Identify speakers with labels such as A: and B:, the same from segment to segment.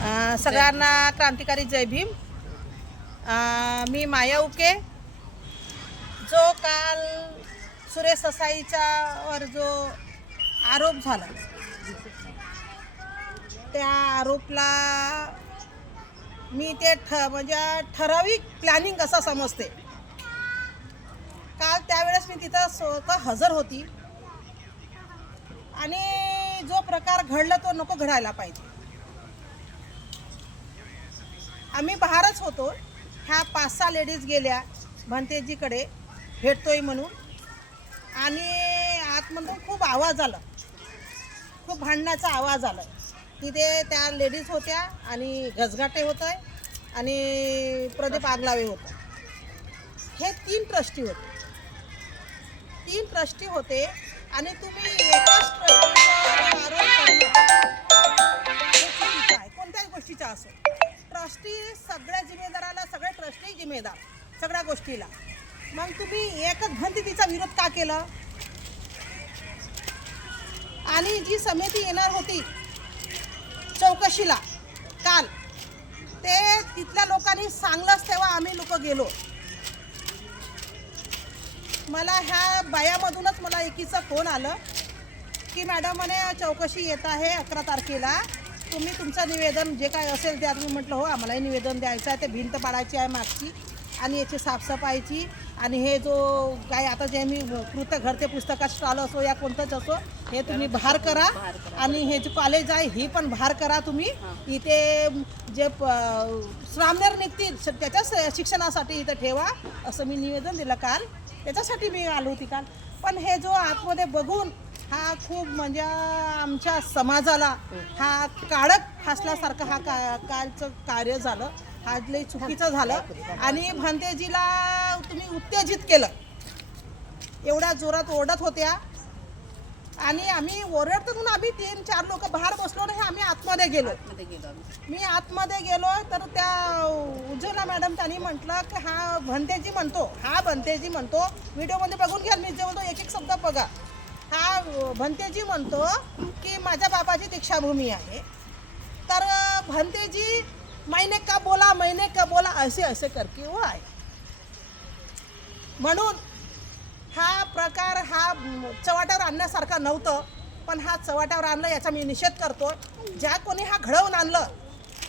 A: सगळ्यांना क्रांतिकारी जय भीम. मी माया उके. जो काल सुरेश ससाईच्या वर जो आरोप झाला त्या आरोपला मी ते ठ म्हणजे ठराविक प्लॅनिंग असं समजते. काल त्यावेळेस मी तिथं स्वतः हजर होती. आणि जो प्रकार घडला तो नको घडायला पाहिजे. आम्ही बाहेरच होतो. ह्या पाच सहा लेडीज गेल्या भंतेजीकडे भेटतोय म्हणून. आणि आतमधून खूप आवाज आला. खूप भांडण्याचा आवाज आला. तिथे त्या लेडीज होत्या आणि गजगाटे होत आहे आणि प्रदीप आगलावे होता. हे तीन ट्रस्टी होते. तीन ट्रस्टी होते आणि तुम्ही एकाच ट्रस्टीवर जिम्मेदार सगळ्या गोष्टीला. मग तुम्ही एकच भंतितीचा विरोध का केला? आणि जी समिती येणार होती चौकशीला काल ते तिथल्या लोकांनी सांगलंच तेव्हा आम्ही लोक गेलो. मला ह्या बायामधूनच मला एकीचा फोन आलं की मॅडम म्हणे चौकशी येत आहे अकरा तारखेला. तुम्ही तुमचं निवेदन जे काय असेल ते आम्ही म्हटलं हो आम्हालाही निवेदन द्यायचं आहे. ते भिंत पाडायची आहे मागची आणि याची साफसफाईची. आणि हे जो काय आता जे मी कृत घडते पुस्तकात स्टॉल असो या कोणतंच असो हे तुम्ही बाहेर करा. आणि हे जे कॉलेज आहे ही पण बाहेर करा तुम्ही. इथे जे श्रामनेर निघतील त्याच्या शिक्षणासाठी इथं ठेवा असं मी निवेदन दिलं काल. त्याच्यासाठी मी आलो होती काल. पण हे जो आतमध्ये बघून हा खूप म्हणजे आमच्या समाजाला हा काळक फासल्यासारखं हा का कालचं कार्य झालं. हा लई चुकीचं झालं. आणि भांतेजीला तुम्ही उत्तेजित केलं. एवढ्या जोरात ओरडत होत्या. आणि आम्ही ओरडतो म्हणून आम्ही तीन चार लोक बाहेर बसलो नाही आम्ही आतमध्ये गेलो. मी आतमध्ये गेलो तर त्या उज्ज्वला मॅडम त्यांनी म्हटलं की हा भंतेजी म्हणतो हा भंतेजी म्हणतो. व्हिडिओमध्ये बघून घ्या मी जे म्हणतो एक एक शब्द बघा. हा भंतेजी म्हणतो की माझ्या बाबाची दीक्षाभूमी आहे. तर भंतेजी मैने का बोला मैने का बोला असे असे करके वो आहे. म्हणून हा प्रकार हा चव्हाट्यावर आणण्यासारखा नव्हतं पण हा चव्हाट्यावर आणलं याचा मी निषेध करतो. ज्या कोणी हा घडवून आणलं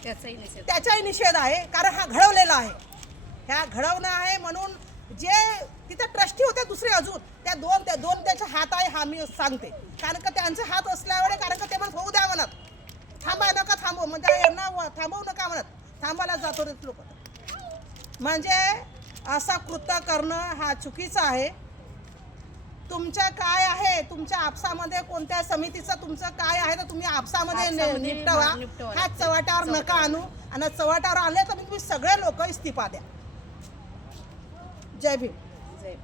B: त्याचाही निषेध.
A: त्याचाही निषेध आहे कारण हा घडवलेला आहे. ह्या घडवणं आहे म्हणून जे तिथं ट्रस्टी होते दुसरे अजून त्या दोन त्या दोन त्याचे हात आहे हा मी सांगते. कारण का त्यांचे हात असल्यामुळे कारण का ते म्हणत होऊ द्या म्हणत. थांबाय नका थांबव. म्हणजे यांना व- थांबवू नका म्हणत. थांबायला जातो रे लोक. म्हणजे असा कृत्य करणं हा चुकीचा आहे. तुमच्या काय आहे? तुमच्या आपसामध्ये कोणत्या समितीचं तुमचं काय आहे? तर तुम्ही आपसामध्ये
B: निपटवा.
A: हा चव्हाट्यावर नका आणू. आणि चव्हाट्यावर आणले तर तुम्ही सगळे लोक इस्तीफा द्या. जय भीम.
B: जय